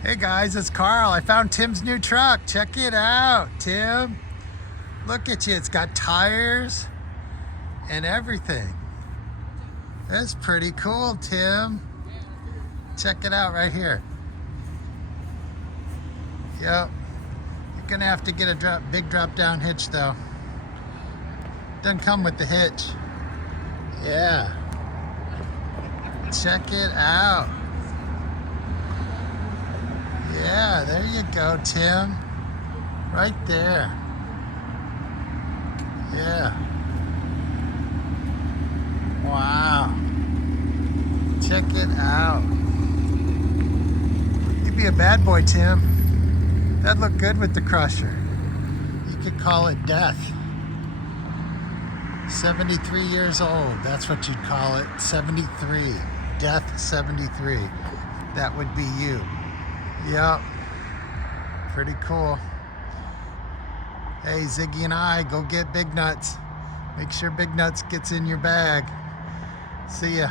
Hey guys, it's Carl. I found Tim's new truck. Check it out, Tim. Look at you. It's got tires and everything. That's pretty cool, Tim. Check it out right here. Yep. You're gonna have to get a big drop down hitch though. Doesn't come with the hitch. Yeah. Check it out. Yeah, there you go, Tim. Right there. Yeah. Wow. Check it out. You'd be a bad boy, Tim. That'd look good with the Crusher. You could call it Death. 73 years old. That's what you'd call it. 73. Death 73. That would be you. Yep. Pretty cool. Hey, Ziggy and I, go get Big Nuts. Make sure Big Nuts gets in your bag. See ya.